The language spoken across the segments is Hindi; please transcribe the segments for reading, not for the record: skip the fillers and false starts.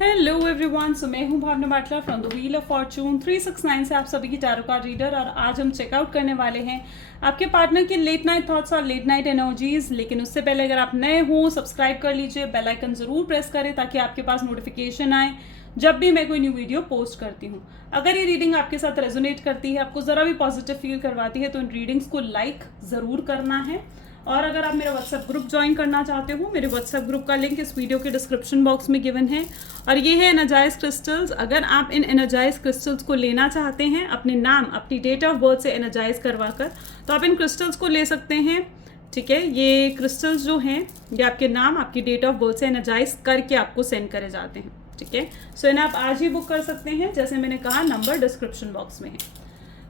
हेलो एवरीवन, सो मैं हूं Bhavna Batla from the wheel of fortune 369 से आप सभी की टैरो कार्ड रीडर। और आज हम चेकआउट करने वाले हैं आपके पार्टनर के लेट नाइट थॉट्स और लेट नाइट एनर्जीज। लेकिन उससे पहले अगर आप नए हो सब्सक्राइब कर लीजिए, बेल आइकन जरूर प्रेस करें ताकि आपके पास नोटिफिकेशन आए जब भी मैं कोई न्यू वीडियो पोस्ट करती हूँ। अगर ये रीडिंग आपके साथ रेजोनेट करती है, आपको ज़रा भी पॉजिटिव फील करवाती है, तो इन रीडिंग्स को लाइक ज़रूर करना है। और अगर आप मेरा व्हाट्सएप ग्रुप ज्वाइन करना चाहते हो, मेरे व्हाट्सएप ग्रुप का लिंक इस वीडियो के डिस्क्रिप्शन बॉक्स में गिवन है। और ये है एनर्जाइज क्रिस्टल्स। अगर आप इन एनर्जाइज क्रिस्टल्स को लेना चाहते हैं अपने नाम, अपनी डेट ऑफ बर्थ से एनर्जाइज करवा कर, तो आप इन क्रिस्टल्स को ले सकते हैं। ठीक है, ये क्रिस्टल्स जो हैं ये आपके नाम, आपकी डेट ऑफ बर्थ से एनर्जाइज करके आपको सेंड करे जाते हैं। ठीक है, सो इन्हें आप आज ही बुक कर सकते हैं, जैसे मैंने कहा नंबर डिस्क्रिप्शन बॉक्स में है।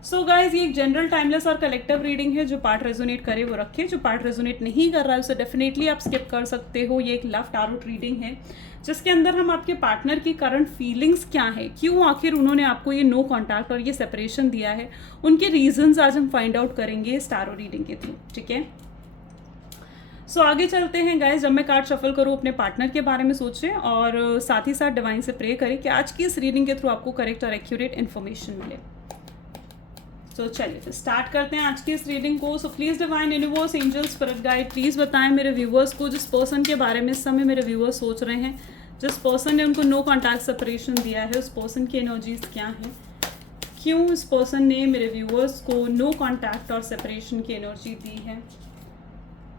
सो गाइज, ये एक जनरल टाइमलेस और कलेक्टिव रीडिंग है। जो पार्ट रेजोनेट करे वो रखे, जो पार्ट रेजोनेट नहीं कर रहा है उसे डेफिनेटली आप स्किप कर सकते हो। ये एक लव टारोट रीडिंग है जिसके अंदर हम आपके पार्टनर की करंट फीलिंग्स क्या है, क्यों आखिर उन्होंने आपको ये नो कॉन्टैक्ट और ये सेपरेशन दिया है, उनके रीजंस आज हम फाइंड आउट करेंगे इस टारो रीडिंग के थ्रू। ठीक है, सो आगे चलते हैं गाइज। जब मैं कार्ड शफल करूँ, अपने पार्टनर के बारे में सोचें और साथ ही साथ डिवाइन से प्रे करें कि आज की इस रीडिंग के थ्रू आपको करेक्ट और एक्यूरेट इन्फॉर्मेशन मिले। तो चलिए फिर स्टार्ट करते हैं आज की इस रीडिंग को। So please divine universe, angel, spirit guide, please बताएं मेरे व्यूवर्स को, जिस पर्सन के बारे में इस समय मेरे व्यूवर्स सोच रहे हैं, जिस पर्सन ने उनको नो कॉन्टैक्ट सेपरेशन दिया है, उस पर्सन की एनर्जीज क्या है, क्यों इस पर्सन ने मेरे व्यूवर्स को नो कॉन्टैक्ट और सेपरेशन की एनर्जी दी है।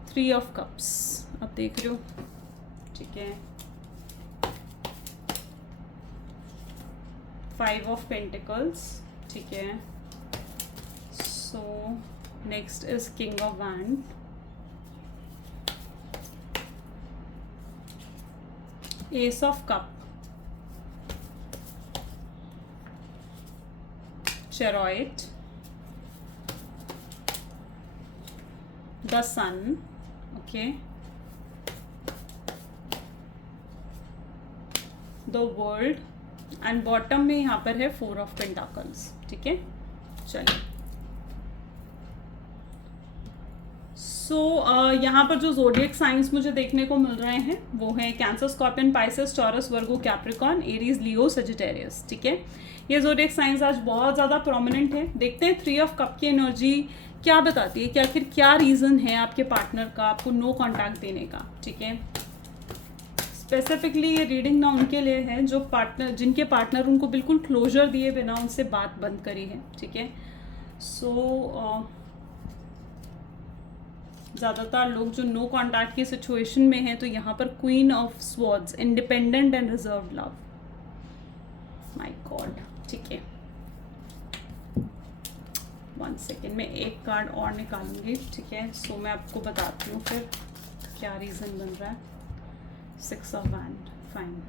3 ऑफ कप्स आप देख रहे हो। ठीक है, 5 ऑफ पेंटिकल्स। ठीक है, so next is king of wand, ace of cup, chariot, the sun, okay, the world, and bottom में यहाँ पर है 4 of pentacles। ठीक है, चलिए। यहाँ पर जो जोडियक साइंस मुझे देखने को मिल रहे हैं वो हैं कैंसर, स्कॉर्पियन, पाइसेस, टॉरस, वर्गो, कैप्रिकॉन, एरीज, लियो, सजिटेरियस। ठीक है, ये जोडियक साइंस आज बहुत ज़्यादा प्रोमिनेंट है। देखते हैं 3 ऑफ कप की एनर्जी क्या बताती है कि आखिर क्या रीज़न है आपके पार्टनर का आपको नो कॉन्टैक्ट देने का। ठीक है, स्पेसिफिकली ये रीडिंग ना उनके लिए है जो पार्टनर, जिनके पार्टनर उनको बिल्कुल क्लोजर दिए बिना उनसे बात बंद करी है। ठीक है, सो ज़्यादातर लोग जो नो कॉन्टैक्ट की सिचुएशन में हैं, तो यहाँ पर queen of swords, independent and reserve love, my God. ठीक है, 1 सेकेंड में एक कार्ड और निकालूंगी। ठीक है, सो मैं आपको बताती हूँ फिर क्या रीज़न बन रहा है। 6 of wand, fine.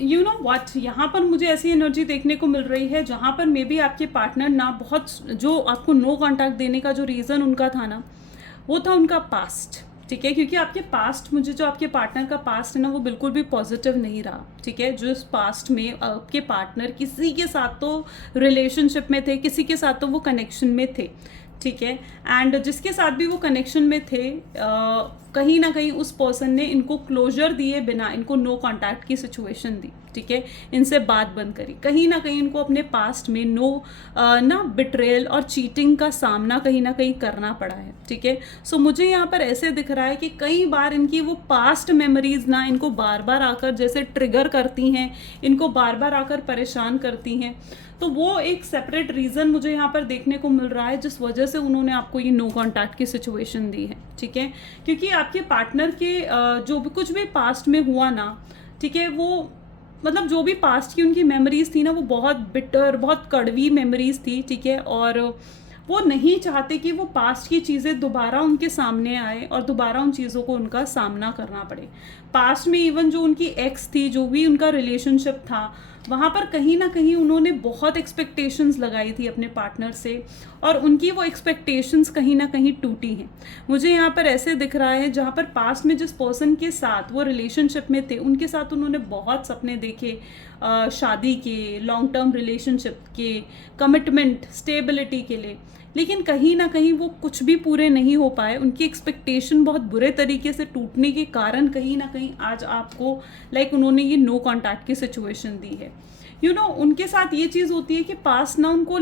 You know what, यहाँ पर मुझे ऐसी एनर्जी देखने को मिल रही है जहाँ पर मे बी आपके पार्टनर ना बहुत, जो आपको नो कॉन्टैक्ट देने का जो रीज़न उनका था ना, वो था उनका पास्ट। ठीक है, क्योंकि आपके पास्ट, मुझे जो आपके पार्टनर का पास्ट है ना, वो बिल्कुल भी पॉजिटिव नहीं रहा। ठीक है, जो इस पास्ट में आपके पार्टनर किसी के साथ तो रिलेशनशिप में थे, किसी के साथ तो वो कनेक्शन में थे। ठीक है, एंड जिसके साथ भी वो कनेक्शन में थे, कहीं ना कहीं उस पर्सन ने इनको क्लोजर दिए बिना इनको नो कॉन्टैक्ट की सिचुएशन दी। ठीक है, इनसे बात बंद करी, कहीं ना कहीं इनको अपने पास्ट में ना बिट्रेयल और चीटिंग का सामना कहीं ना कहीं करना पड़ा है। ठीक है, सो मुझे यहाँ पर ऐसे दिख रहा है कि कई बार इनकी वो पास्ट मेमोरीज ना इनको बार बार आकर जैसे ट्रिगर करती हैं, इनको बार बार आकर परेशान करती हैं। तो वो एक सेपरेट रीज़न मुझे यहाँ पर देखने को मिल रहा है जिस वजह से उन्होंने आपको ये नो कॉन्टैक्ट की सिचुएशन दी है। ठीक है, क्योंकि आपके पार्टनर के जो भी कुछ भी पास्ट में हुआ ना, ठीक है, वो मतलब जो भी पास्ट की उनकी मेमोरीज थी ना, वो बहुत बिटर, बहुत कड़वी मेमोरीज थी। ठीक है, और वो नहीं चाहते कि वो पास्ट की चीज़ें दोबारा उनके सामने आए और दोबारा उन चीज़ों को उनका सामना करना पड़े। पास्ट में इवन जो उनकी एक्स थी, जो भी उनका रिलेशनशिप था, वहाँ पर कहीं ना कहीं उन्होंने बहुत एक्सपेक्टेशंस लगाई थी अपने पार्टनर से, और उनकी वो एक्सपेक्टेशंस कहीं ना कहीं टूटी हैं। मुझे यहाँ पर ऐसे दिख रहा है जहाँ पर पास्ट में जिस पर्सन के साथ वो रिलेशनशिप में थे, उनके साथ उन्होंने बहुत सपने देखे, शादी के, लॉन्ग टर्म रिलेशनशिप के, कमिटमेंट, स्टेबिलिटी के लिए, लेकिन कहीं ना कहीं वो कुछ भी पूरे नहीं हो पाए, उनकी एक्सपेक्टेशन बहुत बुरे तरीके से टूटने के कारण कहीं ना कहीं आज आपको उन्होंने ये नो कॉन्टैक्ट की सिचुएशन दी है। उनके साथ ये चीज़ होती है कि पास ना उनको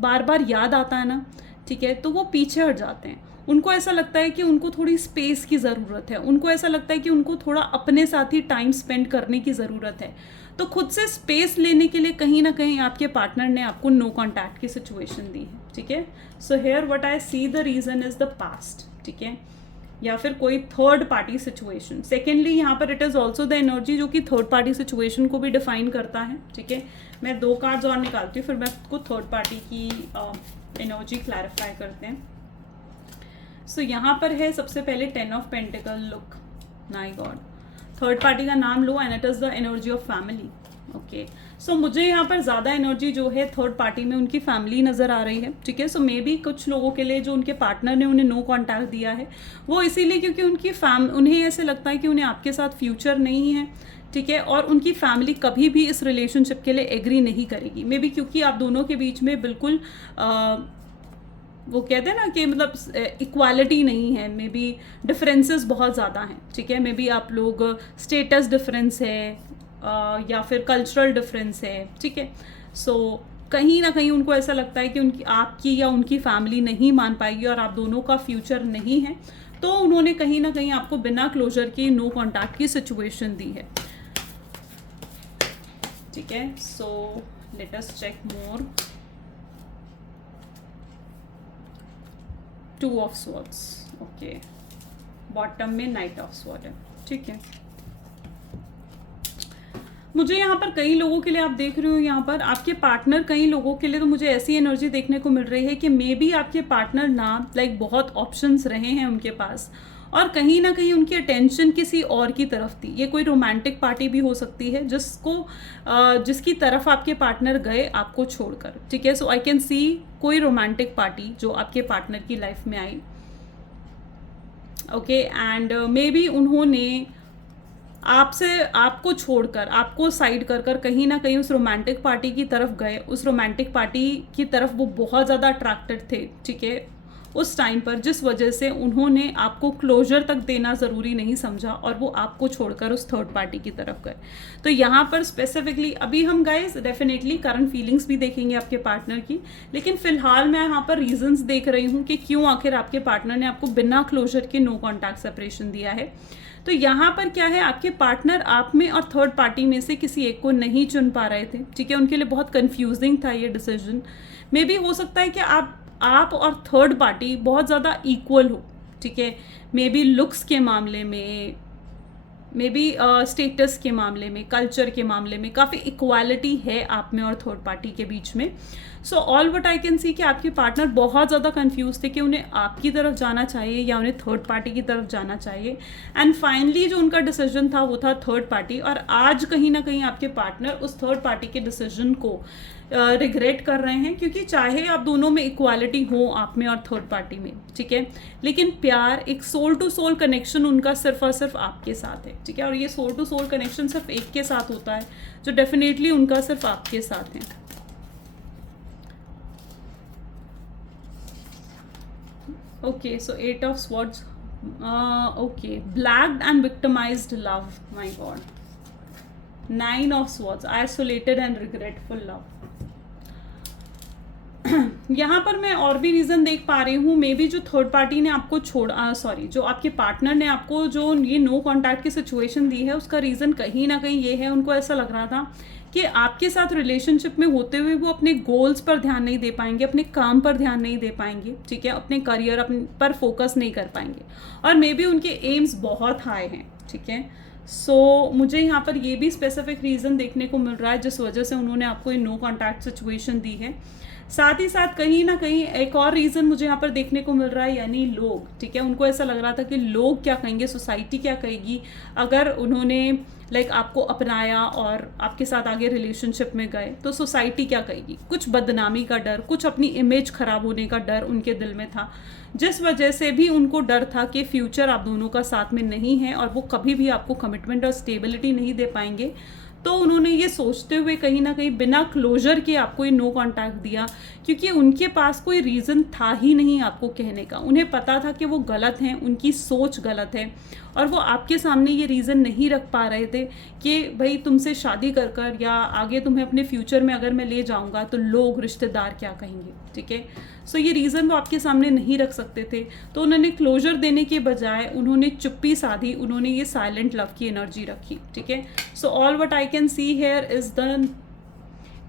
बार बार याद आता है ना, ठीक है, तो वो पीछे हट जाते हैं। उनको ऐसा लगता है कि उनको थोड़ी स्पेस की ज़रूरत है, उनको ऐसा लगता है कि उनको थोड़ा अपने साथ ही टाइम स्पेंड करने की ज़रूरत है। तो खुद से स्पेस लेने के लिए कहीं ना कहीं आपके पार्टनर ने आपको नो कॉन्टैक्ट की सिचुएशन दी है, ठीक है। So here what I see the reason is the past, ठीक है, या फिर कोई थर्ड पार्टी सिचुएशन। सेकेंडली यहाँ पर it is also the energy जो कि थर्ड पार्टी सिचुएशन को भी डिफाइन करता है, ठीक है। मैं 2 कार्ड्स और निकालती हूँ, फिर मैं आपको थर्ड पार्टी की एनर्जी क्लैरिफाई करते हैं। सो यहाँ पर है सबसे पहले 10 of pentacle. Look, my god, third party का नाम लो and it is the energy of family. Okay, so मुझे यहाँ पर ज़्यादा एनर्जी जो है थर्ड पार्टी में उनकी फैमिली नज़र आ रही है, ठीक है। सो मे बी कुछ लोगों के लिए जो उनके पार्टनर ने उन्हें नो कॉन्टैक्ट दिया है वो इसीलिए क्योंकि उन्हें ऐसे लगता है कि उन्हें आपके साथ फ्यूचर नहीं है, ठीक है, और उनकी फैमिली कभी भी इस रिलेशनशिप के लिए एग्री नहीं करेगी। मे बी क्योंकि आप दोनों के बीच में बिल्कुल वो कहते हैं ना कि मतलब इक्वालिटी नहीं है, मे बी डिफरेंसेस बहुत ज़्यादा हैं, ठीक है। मे बी आप लोग स्टेटस डिफरेंस है या फिर कल्चरल डिफरेंस है, ठीक है। सो कहीं ना कहीं उनको ऐसा लगता है कि आपकी या उनकी फैमिली नहीं मान पाएगी और आप दोनों का फ्यूचर नहीं है, तो उन्होंने कहीं ना कहीं आपको बिना क्लोजर के नो कॉन्टैक्ट की सिचुएशन दी है, ठीक है। So let us check more. 2 of swords, okay, bottom में नाइट ऑफ स्वॉर्ड है, ठीक है। मुझे यहाँ पर कई लोगों के लिए आप देख रहे हो, यहाँ पर आपके पार्टनर, कई लोगों के लिए तो मुझे ऐसी एनर्जी देखने को मिल रही है कि मे बी आपके पार्टनर ना बहुत ऑप्शंस रहे हैं उनके पास और कहीं ना कहीं उनकी अटेंशन किसी और की तरफ थी। ये कोई रोमांटिक पार्टी भी हो सकती है जिसकी तरफ आपके पार्टनर गए आपको छोड़कर, ठीक है। सो आई कैन सी कोई रोमांटिक पार्टी जो आपके पार्टनर की लाइफ में आई, ओके, एंड मे बी उन्होंने आपको छोड़कर, आपको साइड कर कहीं ना कहीं उस रोमांटिक पार्टी की तरफ गए। उस रोमांटिक पार्टी की तरफ वो बहुत ज़्यादा अट्रैक्टेड थे, ठीक है, उस टाइम पर, जिस वजह से उन्होंने आपको क्लोजर तक देना ज़रूरी नहीं समझा और वो आपको छोड़कर उस थर्ड पार्टी की तरफ गए। तो यहाँ पर स्पेसिफिकली अभी हम गाइस डेफिनेटली करंट फीलिंग्स भी देखेंगे आपके पार्टनर की, लेकिन फिलहाल मैं यहाँ पर रीजंस देख रही हूँ कि क्यों आखिर आपके पार्टनर ने आपको बिना क्लोजर के नो कॉन्टैक्ट सेपरेशन दिया है। तो यहाँ पर क्या है, आपके पार्टनर आप में और थर्ड पार्टी में से किसी एक को नहीं चुन पा रहे थे, ठीक है। उनके लिए बहुत कंफ्यूजिंग था ये डिसीजन। मे बी हो सकता है कि आप और थर्ड पार्टी बहुत ज़्यादा इक्वल हो, ठीक है, मे बी लुक्स के मामले में, मे बी स्टेटस के मामले में, कल्चर के मामले में काफ़ी इक्वालिटी है आप में और थर्ड पार्टी के बीच में। So all what I can see कि आपके पार्टनर बहुत ज़्यादा कंफ्यूज थे कि उन्हें आपकी तरफ जाना चाहिए या उन्हें थर्ड पार्टी की तरफ जाना चाहिए, एंड फाइनली जो उनका डिसीजन था वो था थर्ड पार्टी। और आज कहीं ना कहीं आपके पार्टनर उस थर्ड पार्टी के डिसीजन को रिग्रेट कर रहे हैं, क्योंकि चाहे आप दोनों में इक्वालिटी हो आप में और थर्ड पार्टी में, ठीक है, लेकिन प्यार, एक सोल टू सोल कनेक्शन उनका सिर्फ और सिर्फ आपके साथ है, ठीक है। और ये सोल टू सोल कनेक्शन सिर्फ एक के साथ होता है जो डेफिनेटली उनका सिर्फ आपके साथ है। Okay, so 8 of swords, okay, blacked and victimised love, my God, 9 of swords, isolated and regretful love. यहाँ पर मैं और भी रीज़न देख पा रही हूँ, मे बी जो थर्ड पार्टी ने आपको जो आपके पार्टनर ने आपको जो ये नो कॉन्टैक्ट की सिचुएशन दी है, उसका रीज़न कहीं ना कहीं ये है, उनको ऐसा लग रहा था कि आपके साथ रिलेशनशिप में होते हुए वो अपने गोल्स पर ध्यान नहीं दे पाएंगे, अपने काम पर ध्यान नहीं दे पाएंगे, ठीक है, अपने करियर पर फोकस नहीं कर पाएंगे, और मे बी उनके एम्स बहुत हाई हैं, ठीक है। सो मुझे यहाँ पर ये भी स्पेसिफिक रीज़न देखने को मिल रहा है जिस वजह से उन्होंने आपको ये नो कॉन्टैक्ट सिचुएशन दी है। साथ ही साथ कहीं ना कहीं एक और रीज़न मुझे यहाँ पर देखने को मिल रहा है, यानी लोग, ठीक है, उनको ऐसा लग रहा था कि लोग क्या कहेंगे, सोसाइटी क्या कहेगी अगर उन्होंने आपको अपनाया और आपके साथ आगे रिलेशनशिप में गए, तो सोसाइटी क्या कहेगी। कुछ बदनामी का डर, कुछ अपनी इमेज खराब होने का डर उनके दिल में था, जिस वजह से भी उनको डर था कि फ्यूचर आप दोनों का साथ में नहीं है और वो कभी भी आपको कमिटमेंट और स्टेबिलिटी नहीं दे पाएंगे। तो उन्होंने ये सोचते हुए कहीं ना कहीं बिना क्लोजर के आपको ये नो कॉन्टैक्ट दिया, क्योंकि उनके पास कोई रीज़न था ही नहीं आपको कहने का। उन्हें पता था कि वो गलत हैं, उनकी सोच गलत है, और वो आपके सामने ये रीज़न नहीं रख पा रहे थे कि भाई तुमसे शादी कर कर या आगे तुम्हें अपने फ्यूचर में अगर मैं ले जाऊंगा तो लोग रिश्तेदार क्या कहेंगे, ठीक है। सो ये रीज़न वो आपके सामने नहीं रख सकते थे, तो उन्होंने क्लोजर देने के बजाय उन्होंने चुप्पी साधी, उन्होंने ये साइलेंट लव की एनर्जी रखी, ठीक है। So all what I can see here is the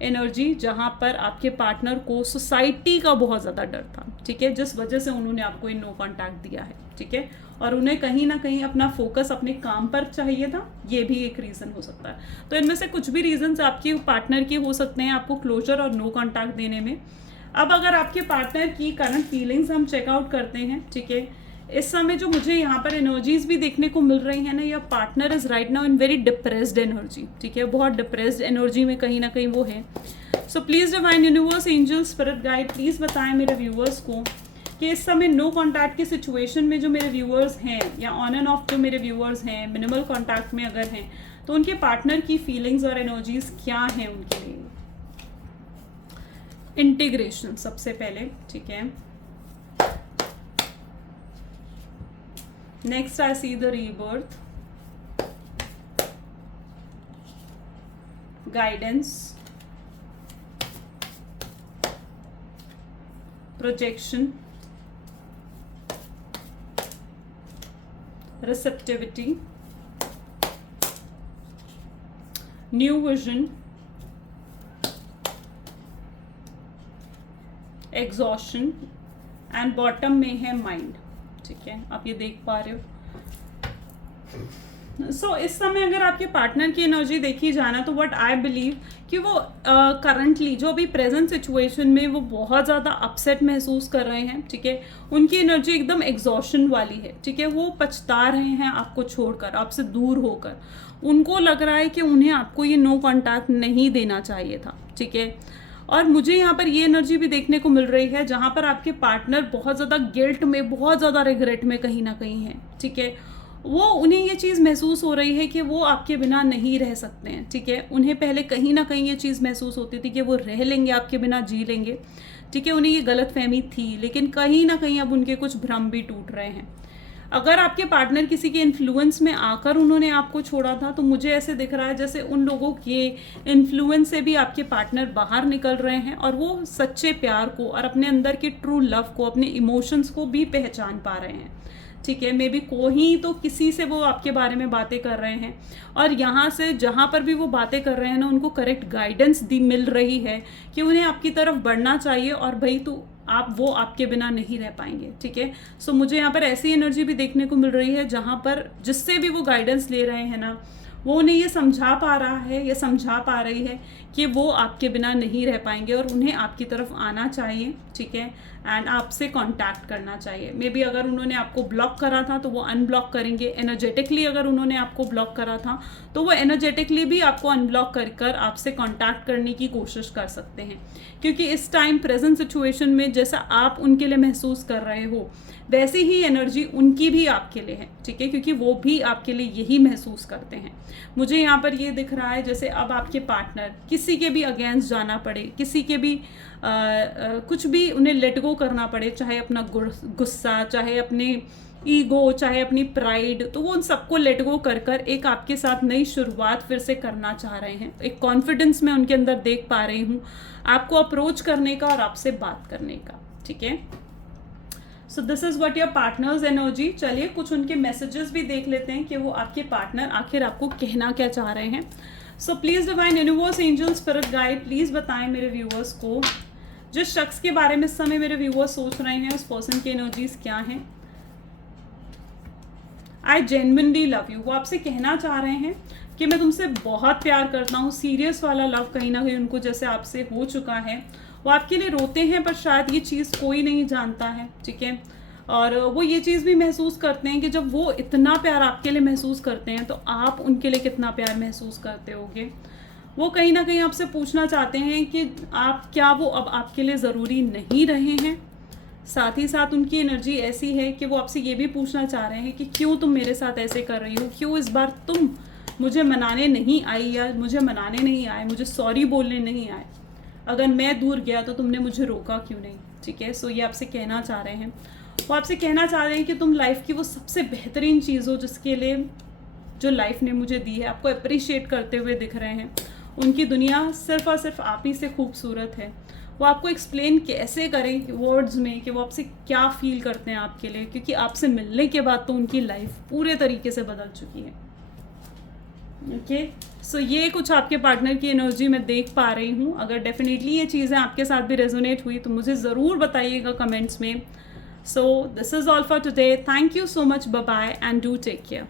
energy जहाँ पर आपके पार्टनर को सोसाइटी का बहुत ज़्यादा डर था, ठीक है, जिस वजह से उन्होंने आपको ये नो कॉन्टैक्ट दिया है, ठीक है। और उन्हें कहीं ना कहीं अपना फोकस अपने काम पर चाहिए था, ये भी एक रीज़न हो सकता है। तो इनमें से कुछ भी रीजंस आपके पार्टनर के हो सकते हैं आपको क्लोजर और नो कॉन्टैक्ट देने में। अब अगर आपके पार्टनर की करंट फीलिंग्स हम चेकआउट करते हैं, ठीक है, इस समय जो मुझे यहाँ पर एनर्जीज भी देखने को मिल रही है ना, या partner is right now in very depressed energy, ठीक है, बहुत डिप्रेस्ड एनर्जी में कहीं ना कहीं वो है। So please divine universe, angel, spirit guide, please बताएं मेरे व्यूअर्स को कि इस समय नो कॉन्टैक्ट की सिचुएशन में जो मेरे व्यूअर्स हैं, या ऑन एंड ऑफ जो मेरे व्यूअर्स हैं, मिनिमल कॉन्टैक्ट में अगर हैं, तो उनके पार्टनर की फीलिंग्स और एनर्जीज क्या हैं उनके लिए। इंटीग्रेशन सबसे पहले, ठीक है। Next I see the rebirth, guidance, projection, receptivity, new vision, exhaustion, and bottom में है माइंड, ठीक है, आप ये देख पा रहे हो। सो इस समय अगर आपके पार्टनर की एनर्जी देखी जाना तो व्हाट आई बिलीव कि वो करंटली जो अभी प्रेजेंट सिचुएशन में वो बहुत ज़्यादा अपसेट महसूस कर रहे हैं, ठीक है। उनकी एनर्जी एकदम एग्जॉशन वाली है, ठीक है। वो पछता रहे हैं आपको छोड़कर, आपसे दूर होकर। उनको लग रहा है कि उन्हें आपको ये नो कॉन्टैक्ट नहीं देना चाहिए था, ठीक है। और मुझे यहाँ पर ये एनर्जी भी देखने को मिल रही है जहाँ पर आपके पार्टनर बहुत ज़्यादा गिल्ट में, बहुत ज़्यादा रिग्रेट में कहीं ना कहीं है, ठीक है। वो उन्हें ये चीज़ महसूस हो रही है कि वो आपके बिना नहीं रह सकते हैं, ठीक है। उन्हें पहले कहीं ना कहीं ये चीज़ महसूस होती थी कि वो रह लेंगे आपके बिना, जी लेंगे, ठीक है। उन्हें ये गलतफहमी थी, लेकिन कहीं ना कहीं अब उनके कुछ भ्रम भी टूट रहे हैं। अगर आपके पार्टनर किसी के इन्फ्लुएंस में आकर उन्होंने आपको छोड़ा था, तो मुझे ऐसे दिख रहा है जैसे उन लोगों के इन्फ्लुएंस से भी आपके पार्टनर बाहर निकल रहे हैं, और वो सच्चे प्यार को और अपने अंदर के ट्रू लव को, अपने इमोशंस को भी पहचान पा रहे हैं, ठीक है। मे बी कोई तो किसी से वो आपके बारे में बातें कर रहे हैं, और यहाँ से जहाँ पर भी वो बातें कर रहे हैं ना, उनको करेक्ट गाइडेंस मिल रही है कि उन्हें आपकी तरफ बढ़ना चाहिए, और भाई तो वो आपके बिना नहीं रह पाएंगे, ठीक है। सो मुझे यहाँ पर ऐसी एनर्जी भी देखने को मिल रही है जहाँ पर जिससे भी वो गाइडेंस ले रहे हैं ना, वो उन्हें ये समझा पा रहा है, ये समझा पा रही है कि वो आपके बिना नहीं रह पाएंगे और उन्हें आपकी तरफ आना चाहिए, ठीक है, एंड आपसे कांटेक्ट करना चाहिए। मे बी अगर उन्होंने आपको ब्लॉक करा था तो वो अनब्लॉक करेंगे, एनर्जेटिकली अगर उन्होंने आपको ब्लॉक करा था तो वो एनर्जेटिकली भी आपको अनब्लॉक कर आपसे कांटेक्ट करने की कोशिश कर सकते हैं, क्योंकि इस टाइम प्रेजेंट सिचुएशन में जैसा आप उनके लिए महसूस कर रहे हो वैसी ही एनर्जी उनकी भी आपके लिए है, ठीक है, क्योंकि वो भी आपके लिए यही महसूस करते हैं। मुझे यहाँ पर ये दिख रहा है जैसे अब आपके पार्टनर किसी के भी अगेंस्ट जाना पड़े, किसी के भी कुछ भी उन्हें लेट गो करना पड़े, चाहे अपना गुस्सा, चाहे अपने ईगो, चाहे अपनी प्राइड, तो वो उन सबको लेट गो कर कर एक आपके साथ नई शुरुआत फिर से करना चाह रहे हैं। एक कॉन्फिडेंस मैं उनके अंदर देख पा रही हूँ आपको अप्रोच करने का और आपसे बात करने का, ठीक है। So this is what your partners energy. चलिए कुछ उनके मैसेजेस भी देख लेते हैं कि वो आपके पार्टनर आखिर आपको कहना क्या चाह रहे हैं। So please divine universe, angel, spirit guide, please बताएं मेरे व्यूअर्स को जिस शख्स के बारे में इस समय मेरे व्यूअर्स सोच रहे हैं उस पर्सन की एनर्जीज क्या हैं। आई जेन्युइनली लव यू, वो आपसे कहना चाह रहे हैं कि मैं तुमसे बहुत प्यार करता हूँ। सीरियस वाला लव कहीं ना कहीं उनको जैसे आपसे हो चुका है। वो आपके लिए रोते हैं पर शायद ये चीज़ कोई नहीं जानता है, ठीक है। और वो ये चीज़ भी महसूस करते हैं कि जब वो इतना प्यार आपके लिए महसूस करते हैं तो आप उनके लिए कितना प्यार महसूस करते होगे। वो कहीं ना कहीं आपसे पूछना चाहते हैं कि आप क्या वो अब आपके लिए ज़रूरी नहीं रहे हैं। साथ ही साथ उनकी एनर्जी ऐसी है कि वो आपसे ये भी पूछना चाह रहे हैं कि क्यों तुम मेरे साथ ऐसे कर रही हो, क्यों इस बार तुम मुझे मनाने नहीं आई या मुझे मनाने नहीं आए, मुझे सॉरी बोलने नहीं आए, अगर मैं दूर गया तो तुमने मुझे रोका क्यों नहीं, ठीक है। सो ये आपसे कहना चाह रहे हैं, वो आपसे कहना चाह रहे हैं कि तुम लाइफ की वो सबसे बेहतरीन चीज़ हो जिसके लिए जो लाइफ ने मुझे दी है, आपको अप्रिशिएट करते हुए दिख रहे हैं। उनकी दुनिया सिर्फ और सिर्फ आप ही से खूबसूरत है। वो आपको एक्सप्लेन कैसे करें वर्ड्स में कि वो आपसे क्या फील करते हैं आपके लिए, क्योंकि आपसे मिलने के बाद तो उनकी लाइफ पूरे तरीके से बदल चुकी है। ओके, सो ये कुछ आपके पार्टनर की एनर्जी मैं देख पा रही हूँ। अगर डेफिनेटली ये चीज़ें आपके साथ भी रेजोनेट हुई तो मुझे ज़रूर बताइएगा कमेंट्स में। So this is all for today. Thank you so much, bye bye and do take care.